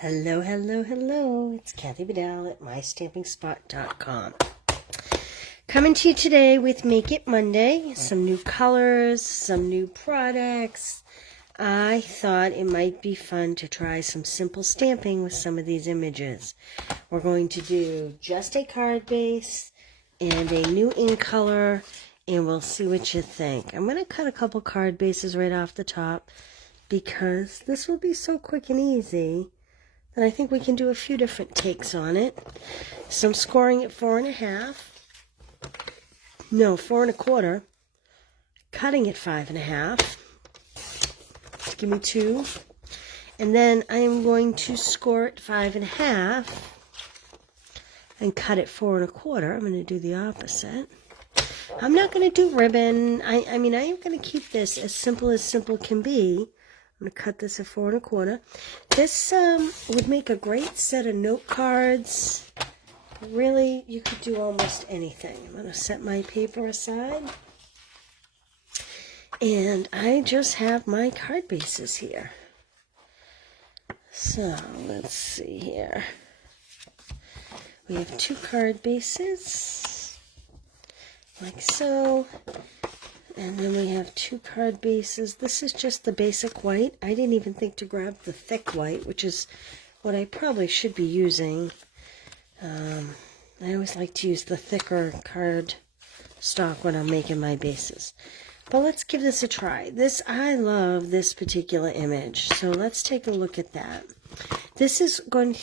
Hello, hello, hello. It's Kathy Vidal at MyStampingSpot.com. Coming to you today with Make It Monday. Some new colors, some new products. I thought it might be fun to try some simple stamping with some of these images. We're going to do just a card base and a new ink color, and we'll see what you think. I'm going to cut a couple card bases right off the top because this will be so quick and easy. And I think we can do a few different takes on it. So I'm scoring at 4.5. No, 4.25. Cutting at 5.5. Give me 2. And then I am going to score at 5.5 and cut at 4.25. I'm going to do the opposite. I'm not going to do ribbon. I mean, I am going to keep this as simple can be. I'm going to cut this at 4.25. This would make a great set of note cards. Really, you could do almost anything. I'm going to set my paper aside. And I just have my card bases here. So, let's see here. We have 2 card bases, like so. And then we have 2 card bases. This is just the basic white. I didn't even think to grab the thick white, which is what I probably should be using. I always like to use the thicker card stock when I'm making my bases. But let's give this a try. I love this particular image. So let's take a look at that. This is going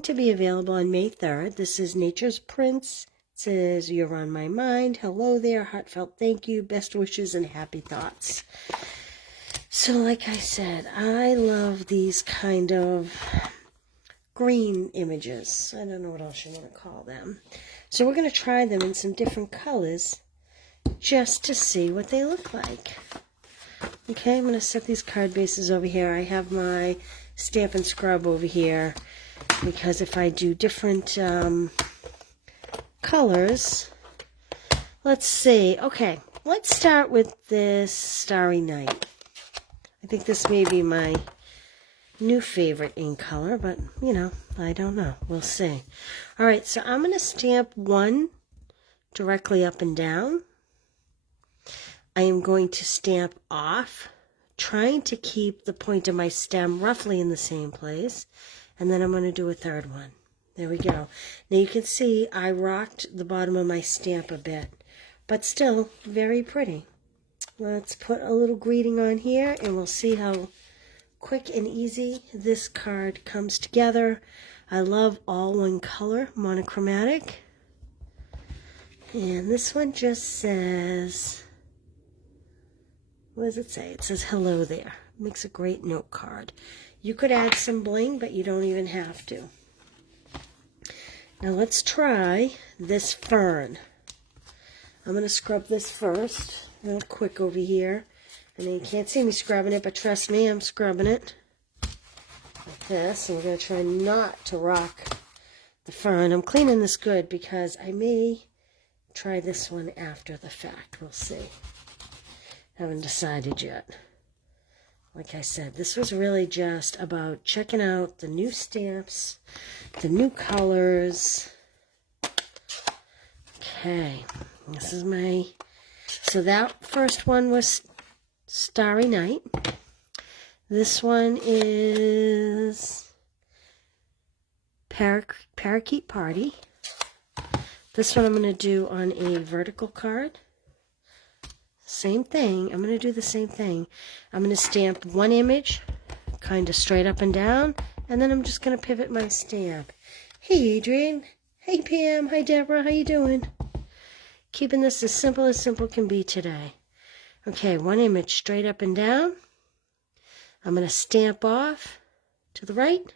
to be available on May 3rd. This is Nature's Prince. Says, "You're on my mind. Hello there. Heartfelt thank you. Best wishes and happy thoughts." So like I said, I love these kind of green images. I don't know what else you want to call them. So we're going to try them in some different colors just to see what they look like. Okay, I'm going to set these card bases over here. I have my stamp and scrub over here because if I do different colors, let's see. Okay, let's start with this Starry Night. I think this may be my new favorite ink color, but you know, I don't know. We'll see. All right, so I'm going to stamp 1 directly up and down. I am going to stamp off, trying to keep the point of my stem roughly in the same place, and then I'm going to do a third one. There we go. Now you can see I rocked the bottom of my stamp a bit, but still very pretty. Let's put a little greeting on here and we'll see how quick and easy this card comes together. I love all one color, monochromatic. And this one just says, what does it say? It says hello there. Makes a great note card. You could add some bling, but you don't even have to. Now let's try this fern. I'm going to scrub this first, real quick over here. I know you can't see me scrubbing it, but trust me, I'm scrubbing it like this. And we're going to try not to rock the fern. I'm cleaning this good because I may try this one after the fact. We'll see. Haven't decided yet. Like I said, this was really just about checking out the new stamps, the new colors. Okay, this is my, so that first one was Starry Night. This one is Parakeet Party. This one I'm going to do on a vertical card. Same thing. I'm going to do the same thing. I'm going to stamp 1 image, kind of straight up and down, and then I'm just going to pivot my stamp. Hey, Adrian. Hey, Pam. Hi, Deborah. How you doing? Keeping this as simple can be today. Okay, 1 image straight up and down. I'm going to stamp off to the right,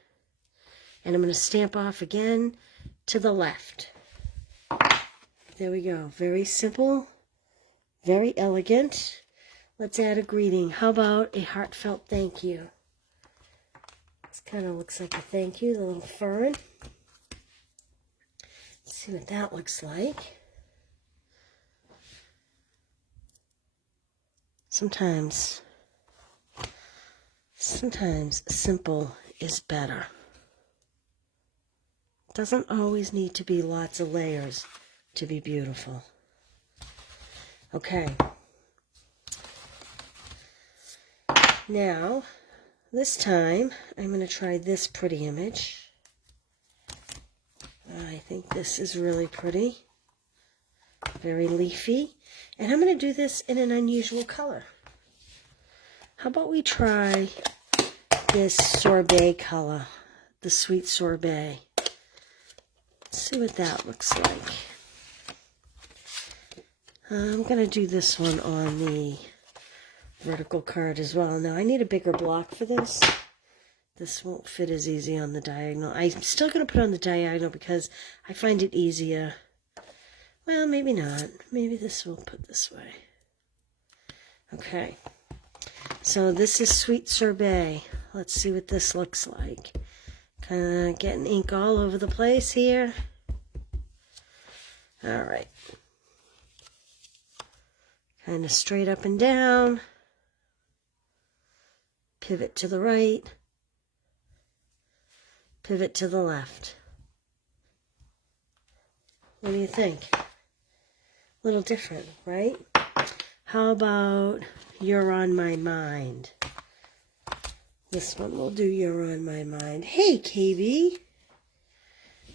and I'm going to stamp off again to the left. There we go. Very simple. Very elegant. Let's add a greeting. How about a heartfelt thank you? This kind of looks like a thank you, the little fern. Let's see what that looks like. Sometimes simple is better. Doesn't always need to be lots of layers to be beautiful. Okay. Now, this time, I'm going to try this pretty image. I think this is really pretty. Very leafy. And I'm going to do this in an unusual color. How about we try this sorbet color, the sweet sorbet. Let's see what that looks like. I'm going to do this one on the vertical card as well. Now I need a bigger block for this. This won't fit as easy on the diagonal. I'm still going to put it on the diagonal because I find it easier. Well, maybe not. Maybe this will put this way. Okay. So this is sweet sorbet. Let's see what this looks like. Kind of getting ink all over the place here. All right. Kind of straight up and down. Pivot to the right. Pivot to the left. What do you think? A little different, right? How about You're on My Mind? This one will do You're on My Mind. Hey, KB.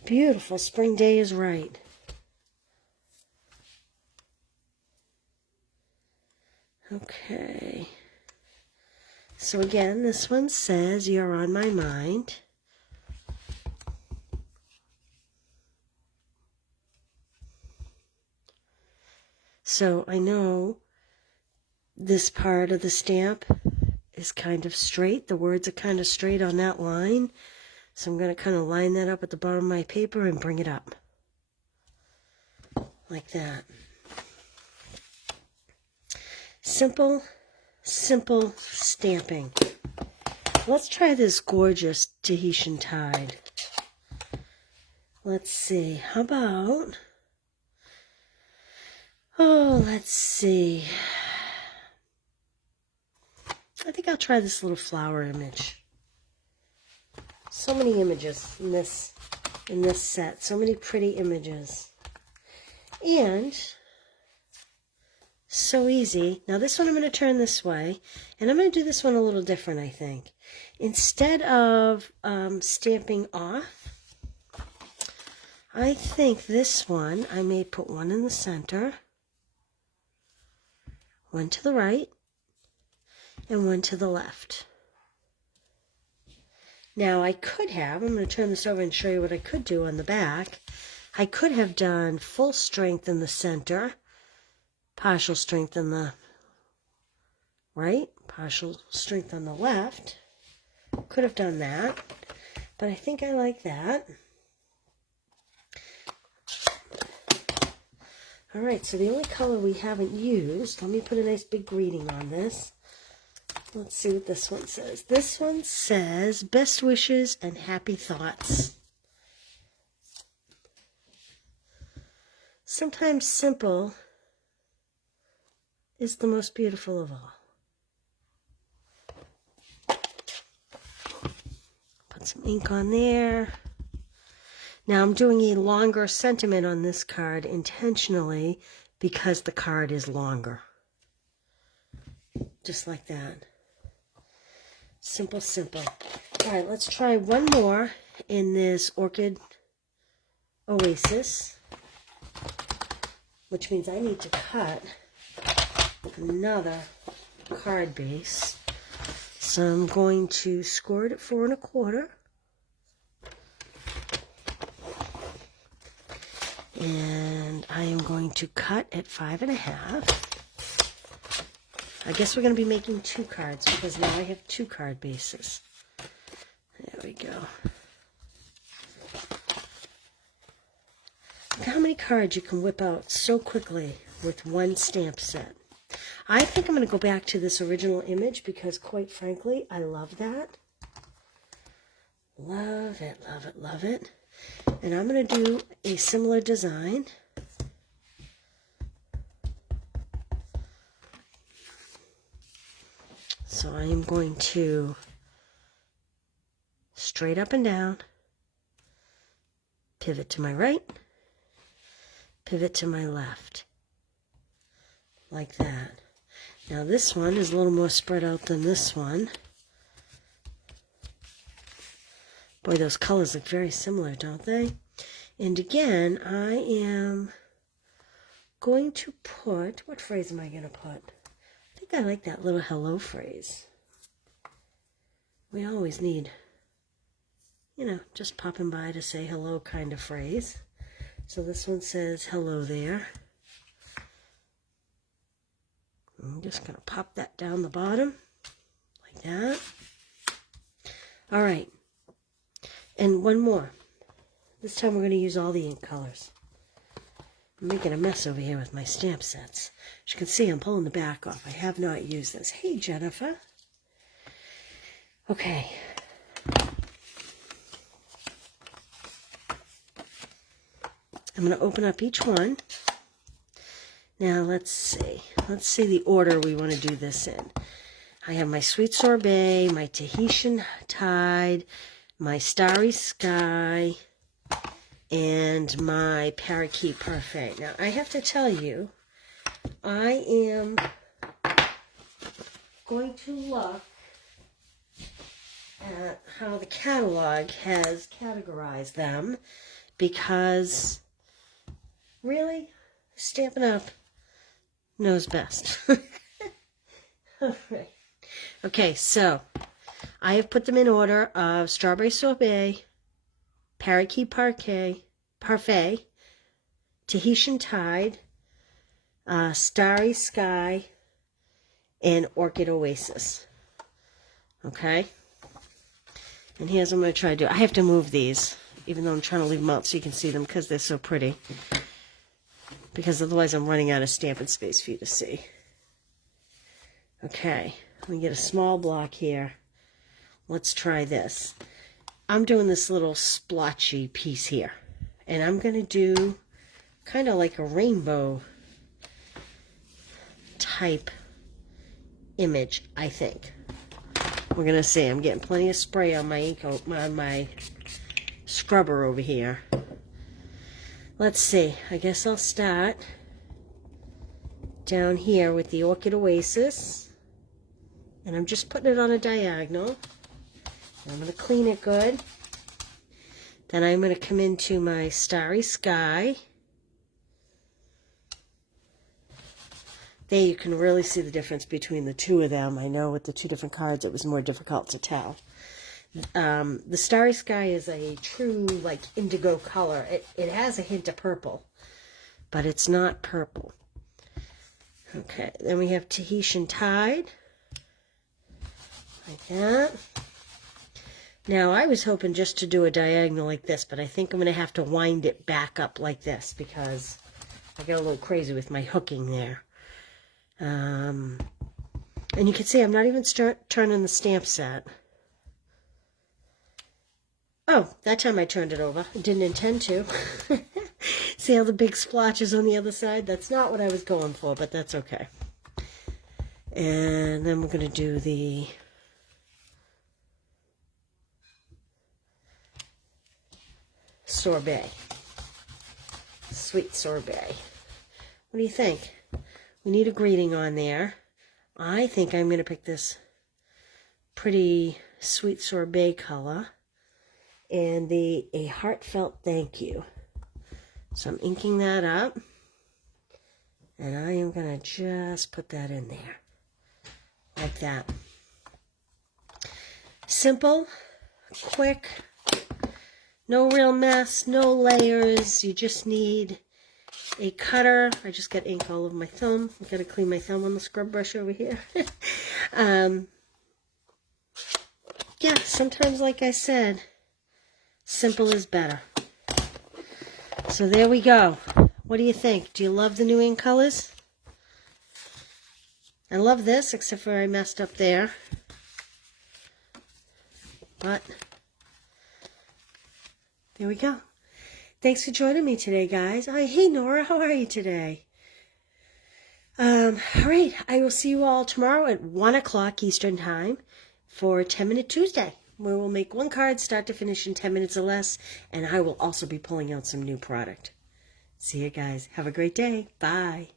Beautiful. Spring day is right. Okay. So again, this one says You're on My Mind. So I know this part of the stamp is kind of straight. The words are kind of straight on that line. So I'm going to kind of line that up at the bottom of my paper and bring it up. Like that. Simple, simple stamping. Let's try this gorgeous Tahitian tide. Let's see. How about... Oh, let's see. I think I'll try this little flower image. So many images in this set. So many pretty images. And so easy. Now this one I'm going to turn this way. And I'm going to do this one a little different, I think. Instead of stamping off, I think this one, I may put one in the center. One to the right, and one to the left. Now I could have, I'm going to turn this over and show you what I could do on the back. I could have done full strength in the center, partial strength in the right, partial strength on the left. Could have done that, but I think I like that. All right, so the only color we haven't used, let me put a nice big greeting on this. Let's see what this one says. This one says, best wishes and happy thoughts. Sometimes simple is the most beautiful of all. Put some ink on there. Now I'm doing a longer sentiment on this card intentionally because the card is longer. Just like that. Simple, simple. All right, let's try one more in this Orchid Oasis, which means I need to cut another card base. So I'm going to score it at 4 1/4. And I am going to cut at 5 1/2. I guess we're going to be making 2 cards because now I have 2 card bases. There we go. Look how many cards you can whip out so quickly with one stamp set. I think I'm going to go back to this original image because, quite frankly, I love that. Love it, love it, love it. And I'm going to do a similar design. So I am going to straight up and down, pivot to my right, pivot to my left, like that. Now this one is a little more spread out than this one. Boy, those colors look very similar, don't they? And again, I am going to put, what phrase am I going to put? I think I like that little hello phrase. We always need, you know, just popping by to say hello kind of phrase. So this one says hello there. I'm just going to pop that down the bottom, like that. All right. And one more. This time we're going to use all the ink colors. I'm making a mess over here with my stamp sets. As you can see, I'm pulling the back off. I have not used this. Hey, Jennifer. Okay. I'm going to open up each one. Now, let's see. Let's see the order we want to do this in. I have my Sweet Sorbet, my Tahitian Tide, my Starry Sky, and my Parakeet Parfait. Now, I have to tell you, I am going to look at how the catalog has categorized them, because really, Stampin' Up! Knows best. All right. Okay, so I have put them in order of Strawberry Sorbet, Parakeet Parfait, Tahitian Tide, Starry Sky, and Orchid Oasis. Okay? And here's what I'm going to try to do. I have to move these, even though I'm trying to leave them out so you can see them because they're so pretty. Because otherwise I'm running out of stamping space for you to see. Okay, let me get a small block here. Let's try this. I'm doing this little splotchy piece here. And I'm going to do kind of like a rainbow type image, I think. We're going to see. I'm getting plenty of spray on my ink, on my scrubber over here. Let's see. I guess I'll start down here with the Orchid Oasis. And I'm just putting it on a diagonal. I'm going to clean it good. Then I'm going to come into my Starry Sky. There you can really see the difference between the two of them. I know with the two different cards it was more difficult to tell. The Starry Sky is a true like indigo color. It has a hint of purple, but it's not purple. Okay, then we have Tahitian Tide, like that. Now I was hoping just to do a diagonal like this, but I think I'm going to have to wind it back up like this because I got a little crazy with my hooking there. And you can see I'm not even turning the stamp set. Oh, that time I turned it over. I didn't intend to. See all the big splotches on the other side? That's not what I was going for, but that's okay. And then we're going to do the sorbet. Sweet sorbet. What do you think? We need a greeting on there. I think I'm going to pick this pretty sweet sorbet color. And a heartfelt thank you. So I'm inking that up. And I am going to just put that in there. Like that. Simple, quick, no real mess, no layers. You just need a cutter. I just got ink all over my thumb. I've got to clean my thumb on the scrub brush over here. Yeah, sometimes, like I said, simple is better. So there we go. What do you think? Do you love the new ink colors? I love this, except for I messed up there. But there we go. Thanks for joining me today, guys. Hey, Nora, how are you today? All right, I will see you all tomorrow at 1 o'clock Eastern Time for 10 Minute Tuesday. where we'll make one card start to finish in 10 minutes or less, and I will also be pulling out some new product. See you guys. Have a great day. Bye.